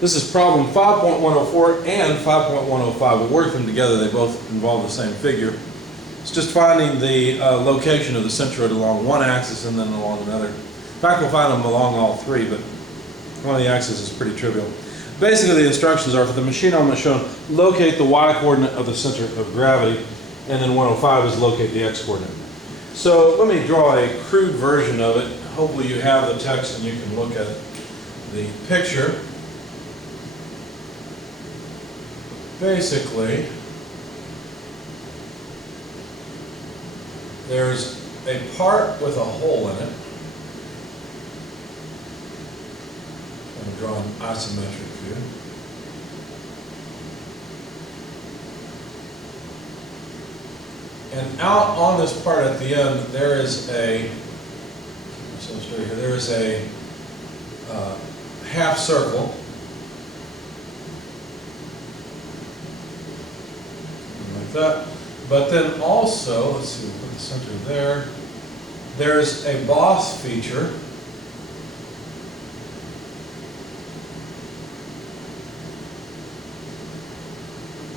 This is problem 5.104 and 5.105. We'll work them together. They both involve the same figure. It's just finding the location of the centroid along one axis and then along another. In fact, we'll find them along all three, but one of the axes is pretty trivial. Basically, the instructions are for the machine element shown, locate the y-coordinate of the center of gravity, and then 105 is locate the x-coordinate. So let me draw a crude version of it. Hopefully you have the text and you can look at the picture. Basically, there's a part with a hole in it. I'm going to draw an isometric view. And out on this part at the end, there is a, there is a half circle. Like that. But then also, let's see, we'll put the center there. There's a boss feature.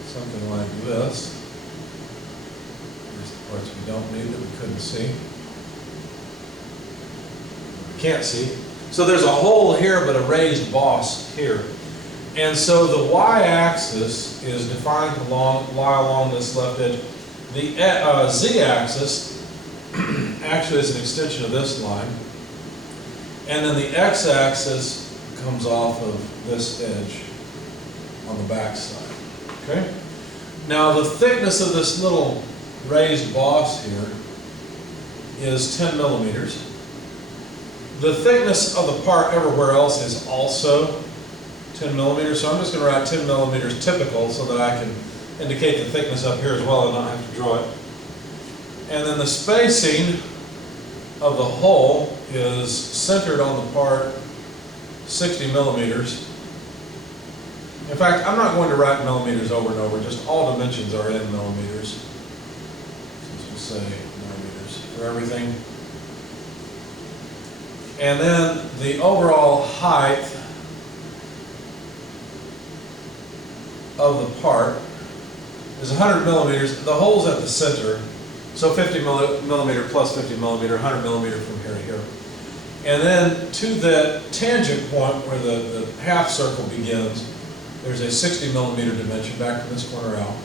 Something like this. Here's the parts we don't need that we couldn't see. We can't see. So there's a hole here, but a raised boss here. And so the y-axis is defined to lie along this left edge. The z-axis actually is an extension of this line. And then the x-axis comes off of this edge on the back side. Okay? Now the thickness of this little raised boss here is 10 millimeters. The thickness of the part everywhere else is also 10 millimeters, so I'm just going to write 10 millimeters typical so that I can indicate the thickness up here as well and not have to draw it. And then the spacing of the hole is centered on the part 60 millimeters. In fact, I'm not going to write millimeters over and over, just all dimensions are in millimeters. So let's just say millimeters for everything. And then the overall height of the part is 100 millimeters. The hole's at the center, so 50 millimeter plus 50 millimeter, 100 millimeter from here to here. And then to the tangent point where the half circle begins, there's a 60 millimeter dimension back from this corner out.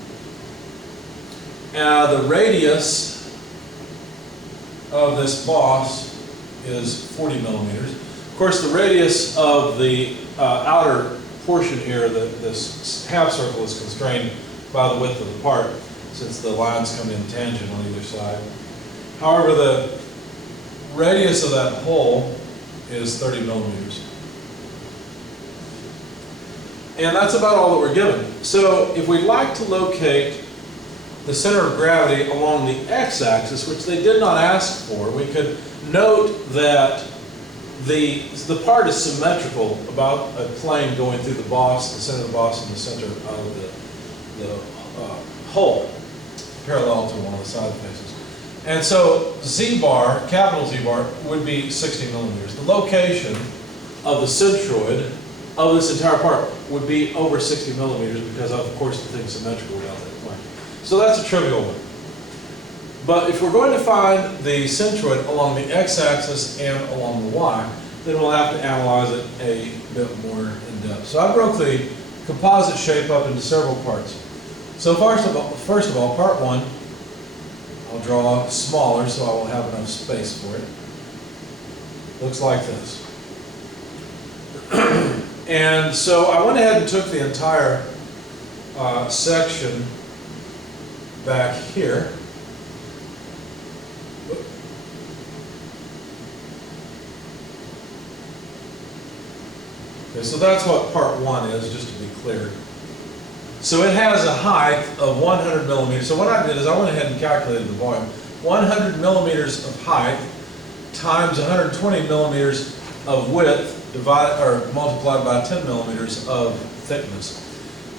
The radius of this boss is 40 millimeters. Of course, the radius of the outer portion here, this half circle, is constrained by the width of the part, since the lines come in tangent on either side. However, the radius of that hole is 30 millimeters. And that's about all that we're given. So if we'd like to locate the center of gravity along the x-axis, which they did not ask for, we could note that the part is symmetrical about a plane going through the boss, the center of the boss, and the center of the hole, parallel to one of the side faces. And so z-bar, capital Z-bar, would be 60 millimeters. The location of the centroid of this entire part would be over 60 millimeters because, of course, the thing's symmetrical about that plane. So that's a trivial one. But if we're going to find the centroid along the x-axis and along the y, then we'll have to analyze it a bit more in depth. So I broke the composite shape up into several parts. So first of all, part one, I'll draw smaller so I will have enough space for it. Looks like this. And so I went ahead and took the entire section back here. Okay, so that's what part one is, just to be clear. So it has a height of 100 millimeters. So what I did is I went ahead and calculated the volume. 100 millimeters of height times 120 millimeters of width multiplied by 10 millimeters of thickness.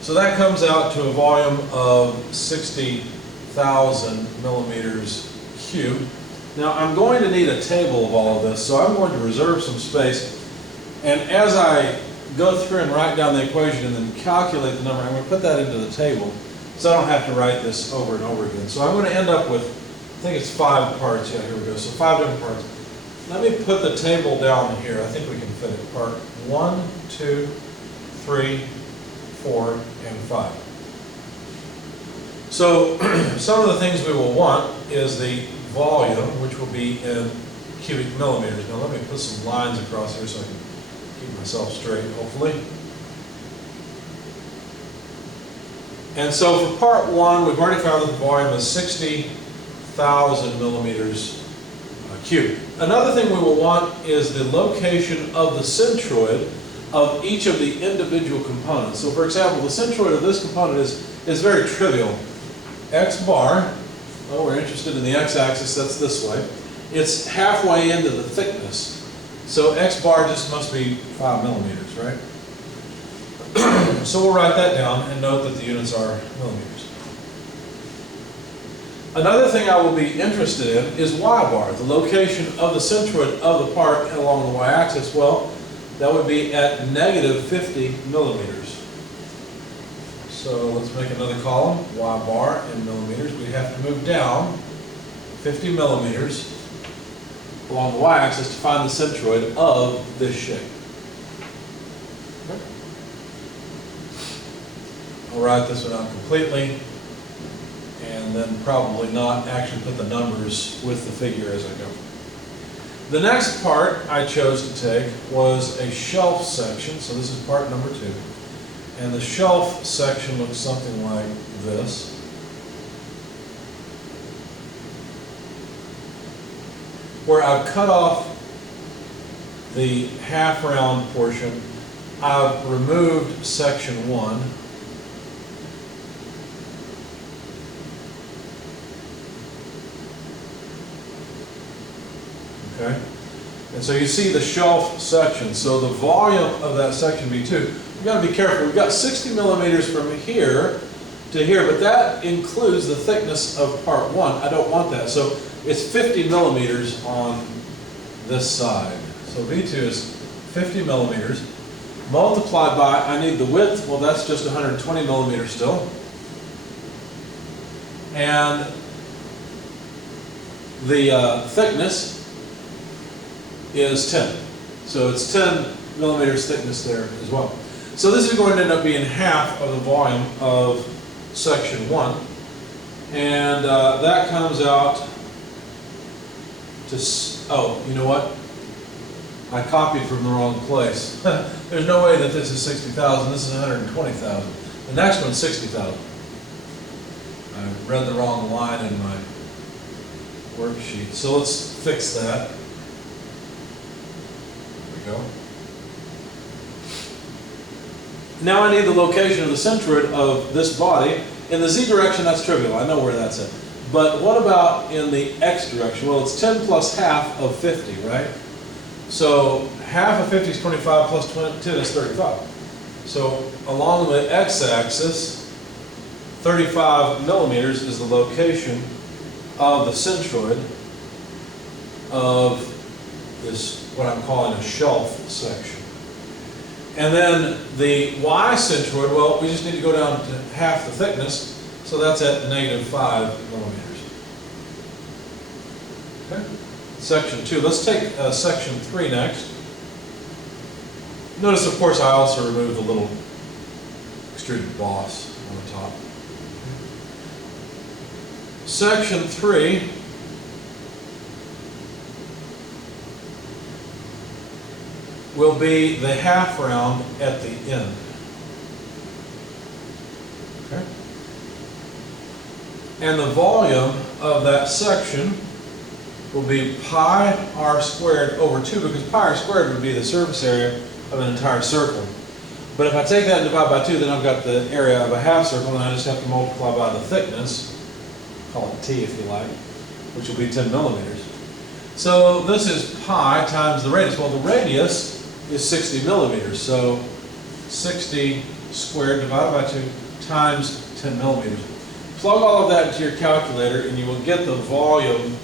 So that comes out to a volume of 60,000 millimeters cubed. Now I'm going to need a table of all of this, so I'm going to reserve some space. And as I go through and write down the equation and then calculate the number. I'm going to put that into the table so I don't have to write this over and over again. So I'm going to end up with, I think it's 5 parts. Yeah, here we go. So 5 different parts. Let me put the table down here. I think we can fit it. Part 1, 2, 3, 4, and 5. So some of the things we will want is the volume, which will be in cubic millimeters. Now let me put some lines across here so I can keep myself straight, hopefully. And so for part 1, we've already found that the volume is 60,000 millimeters cubic. Another thing we will want is the location of the centroid of each of the individual components. So for example, the centroid of this component is very trivial. X bar, well, we're interested in the x-axis, that's this way. It's halfway into the thickness. So X bar just must be 5 millimeters, right? So we'll write that down and note that the units are millimeters. Another thing I will be interested in is Y bar, the location of the centroid of the part along the y-axis. Well, that would be at negative 50 millimeters. So let's make another column, Y bar in millimeters. We have to move down 50 millimeters along the y-axis to find the centroid of this shape. Okay. I'll write this one out completely and then probably not actually put the numbers with the figure as I go. The next part I chose to take was a shelf section. So this is part number 2. And the shelf section looks something like this. Where I've cut off the half round portion, I've removed section 1. Okay? And so you see the shelf section. So the volume of that section B2, we've got to be careful. We've got 60 millimeters from here to here, but that includes the thickness of part 1. I don't want that. So it's 50 millimeters on this side. So V2 is 50 millimeters. Multiplied by, I need the width, well that's just 120 millimeters still. And the thickness is 10. So it's 10 millimeters thickness there as well. So this is going to end up being half of the volume of section 1. And that comes out to, oh, you know what? I copied from the wrong place. There's no way that this is 60,000, this is 120,000. The next one's 60,000. I read the wrong line in my worksheet. So let's fix that. There we go. Now I need the location of the centroid of this body. In the z direction, that's trivial. I know where that's at. But what about in the x direction? Well, it's 10 plus half of 50, right? So half of 50 is 25 plus 10 is 35. So along the x-axis, 35 millimeters is the location of the centroid of this, what I'm calling a shelf section. And then the y centroid, well, we just need to go down to half the thickness, so that's at negative 5 millimeters. Okay. Section 2. Let's take section 3 next. Notice, of course, I also removed the little extruded boss on the top. Section 3 will be the half round at the end. Okay. And the volume of that section will be pi r squared over 2, because pi r squared would be the surface area of an entire circle. But if I take that and divide by 2, then I've got the area of a half circle, and I just have to multiply by the thickness, call it t if you like, which will be 10 millimeters. So this is pi times the radius. Well, the radius is 60 millimeters, so 60 squared divided by 2 times 10 millimeters. Plug all of that into your calculator and you will get the volume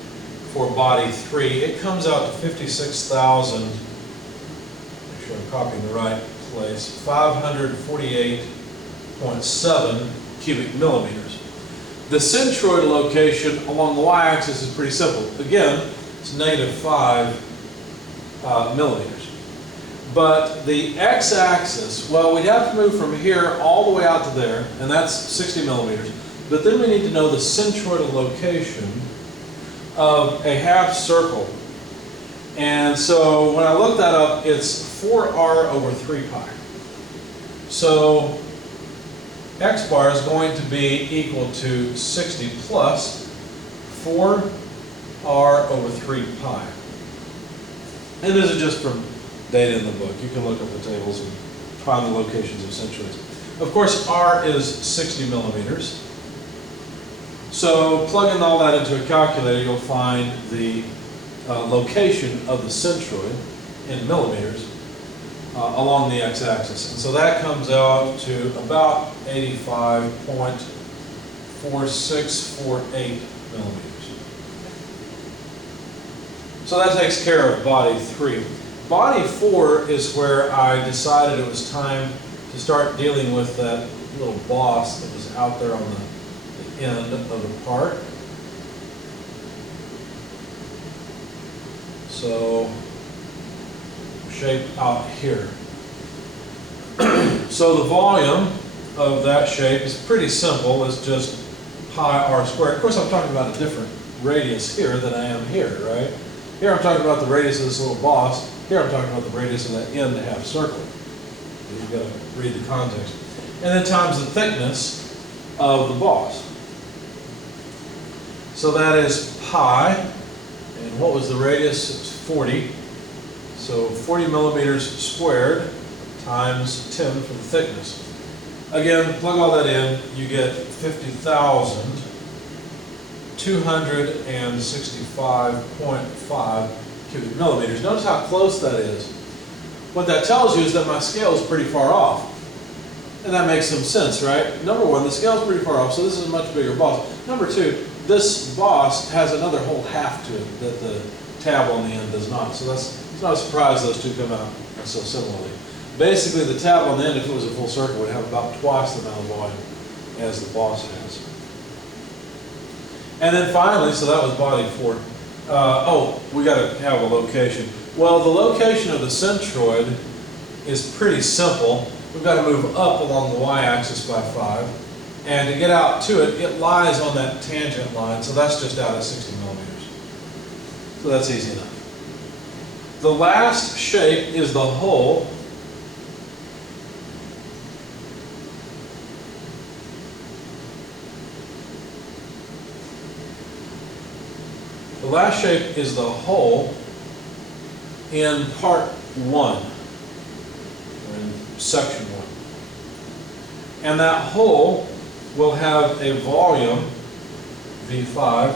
for body 3. It comes out to 56,000, make sure I'm copying the right place 548.7 cubic millimeters. The centroid location along the y-axis is pretty simple. Again, it's -5 millimeters. But the x-axis, well, we'd have to move from here all the way out to there, and that's 60 millimeters. But then we need to know the centroidal location of a half circle. And so when I look that up, it's 4r over 3 pi. So x bar is going to be equal to 60 plus 4r over 3 pi. And this is just from data in the book. You can look up the tables and find the locations of centroids. Of course, r is 60 millimeters. So plugging all that into a calculator, you'll find the location of the centroid in millimeters along the x-axis. And so that comes out to about 85.4648 millimeters. So that takes care of body 3. Body 4 is where I decided it was time to start dealing with that little boss that was out there on the end of the part. So, shape out here. So the volume of that shape is pretty simple. It's just pi r squared. Of course, I'm talking about a different radius here than I am here, right? Here I'm talking about the radius of this little boss. Here I'm talking about the radius of that end half circle. You've got to read the context. And then times the thickness of the boss. So that is pi, and what was the radius? It's 40. So 40 millimeters squared times 10 for the thickness. Again, plug all that in, you get 50,265.5 cubic millimeters. Notice how close that is. What that tells you is that my scale is pretty far off. And that makes some sense, right? Number one, the scale is pretty far off, so this is a much bigger boss. Number two, this boss has another whole half to it that the tab on the end does not. So it's not a surprise those two come out so similarly. Basically, the tab on the end, if it was a full circle, would have about twice the amount of volume as the boss has. And then finally, so that was body 4. We got to have a location. Well, the location of the centroid is pretty simple. We've got to move up along the y-axis by 5. And to get out to it, it lies on that tangent line, so that's just out at 60 millimeters. So that's easy enough. The last shape is the hole. The last shape is the hole in part 1, or in section 1. And that hole will have a volume, V5,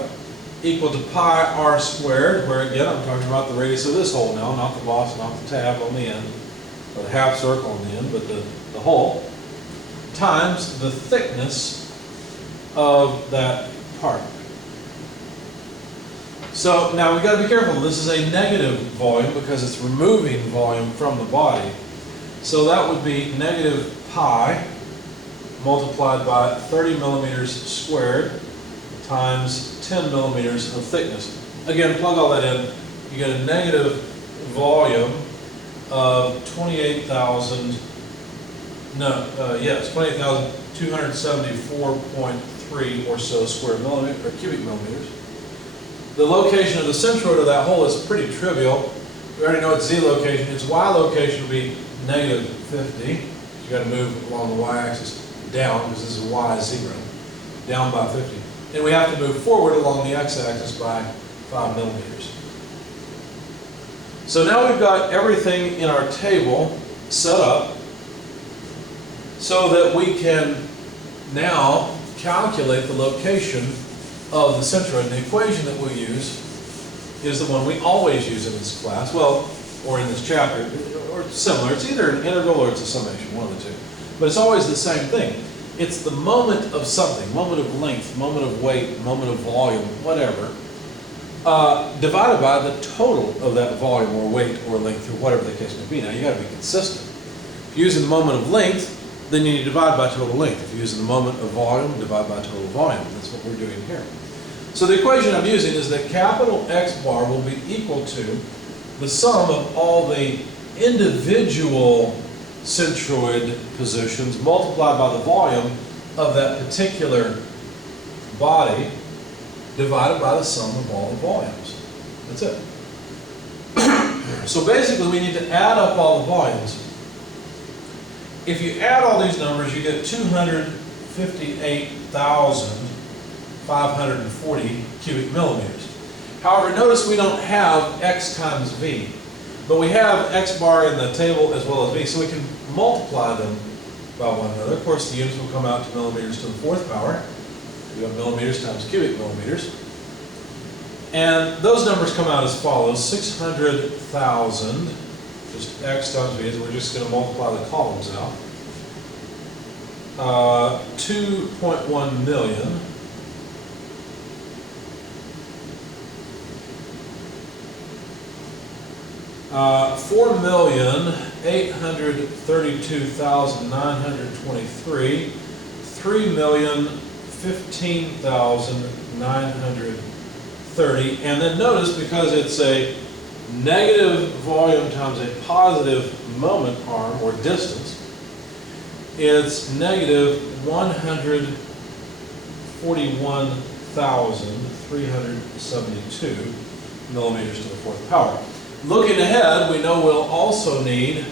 equal to pi r squared, where again I'm talking about the radius of this hole now, not the boss, not the tab on the end, or the half circle on the end, but the hole, times the thickness of that part. So now we've got to be careful. This is a negative volume because it's removing volume from the body. So that would be negative pi multiplied by 30 millimeters squared times 10 millimeters of thickness. Again, plug all that in. You get a negative volume of 28,274.3 or so square millimeters, or cubic millimeters. The location of the centroid of that hole is pretty trivial. We already know its z location. Its y location will be negative 50. You got to move along the y-axis down because this is y is 0, down by 50. And we have to move forward along the x-axis by 5 millimeters. So now we've got everything in our table set up so that we can now calculate the location of the centroid. And the equation that we'll use is the one we always use in this class, well, or in this chapter, or similar. It's either an integral or it's a summation, one of the two. But it's always the same thing. It's the moment of something, moment of length, moment of weight, moment of volume, whatever, divided by the total of that volume or weight or length or whatever the case may be. Now, you got to be consistent. If you're using the moment of length, then you need to divide by total length. If you're using the moment of volume, divide by total volume. That's what we're doing here. So the equation I'm using is that capital X bar will be equal to the sum of all the individual centroid positions multiplied by the volume of that particular body divided by the sum of all the volumes. That's it. So basically we need to add up all the volumes. If you add all these numbers, you get 258,540 cubic millimeters. However, notice we don't have X times V, but we have X bar in the table as well as V, so we can multiply them by one another. Of course, the units will come out to millimeters to the fourth power. You have millimeters times cubic millimeters. And those numbers come out as follows: 600,000, just X times V, so we're just going to multiply the columns out. 2.1 million. Uh, 4,832,923, 3,015,930, and then notice, because it's a negative volume times a positive moment arm or distance, it's negative 141,372 millimeters to the fourth power. Looking ahead, we know we'll also need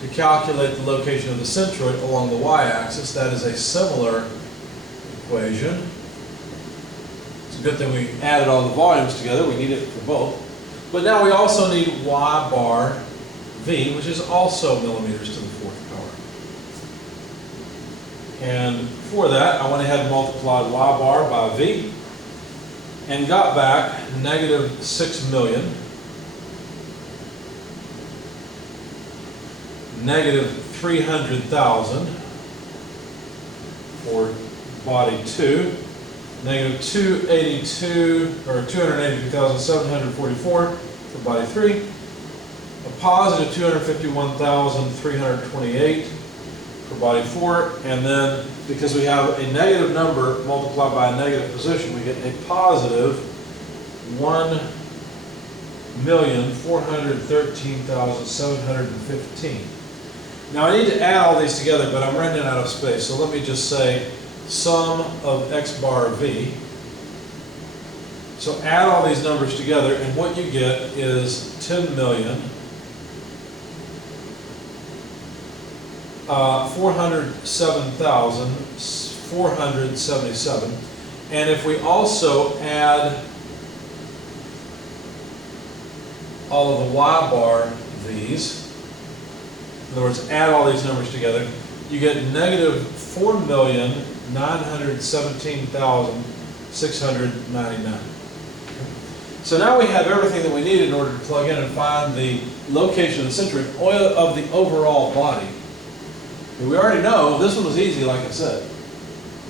to calculate the location of the centroid along the y-axis. That is a similar equation. It's a good thing we added all the volumes together. We need it for both. But now we also need y bar v, which is also millimeters to the fourth power. And for that, I went ahead and multiplied y bar by v and got back negative 6 million. Negative 300,000 for body 2, negative 282,744 for body 3, a positive 251,328 for body 4, and then because we have a negative number multiplied by a negative position, we get a positive 1,413,715. Now I need to add all these together, but I'm running out of space, so let me just say sum of X bar V. So add all these numbers together, and what you get is 10,407,477. And if we also add all of the Y bar V's, in other words, add all these numbers together, you get negative 4,917,699. So now we have everything that we need in order to plug in and find the location of the centroid of the overall body. And we already know this one was easy, like I said.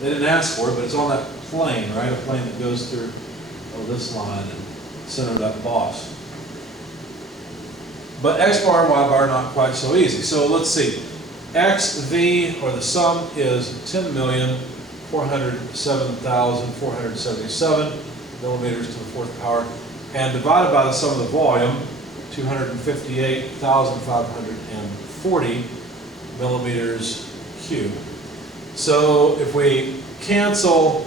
They didn't ask for it, but it's on that plane, right? A plane that goes through this line and center of that boss. But X bar and Y bar are not quite so easy. So let's see. XV, or the sum, is 10,407,477 millimeters to the fourth power, and divided by the sum of the volume, 258,540 millimeters cubed. So if we cancel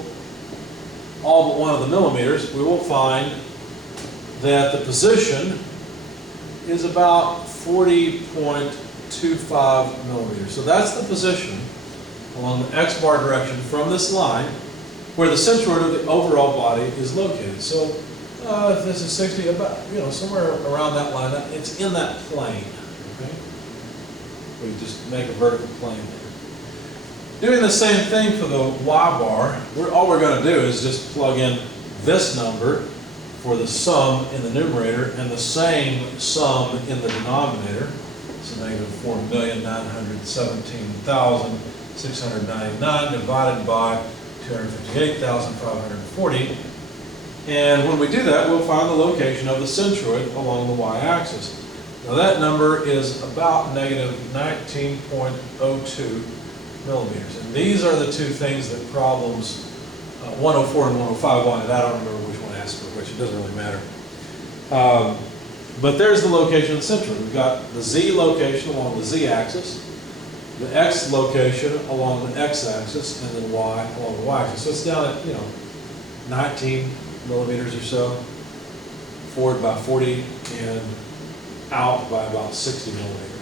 all but one of the millimeters, we will find that the position is about 40.25 millimeters. So that's the position along the X bar direction from this line where the centroid of the overall body is located. So if this is 60, about, somewhere around that line, it's in that plane. Okay? We just make a vertical plane there. Doing the same thing for the Y bar, all we're going to do is just plug in this number for the sum in the numerator and the same sum in the denominator. So negative 4,917,699 divided by 258,540. And when we do that, we'll find the location of the centroid along the y-axis. Now that number is about negative 19.02 millimeters. And these are the two things that problems 104 and 105 wanted. I don't remember which one asked for which, it doesn't really matter. But there's the location of the centroid. We've got the Z location along the Z-axis, the X location along the X-axis, and then Y along the Y-axis. So it's down at, 19 millimeters or so, forward by 40, and out by about 60 millimeters.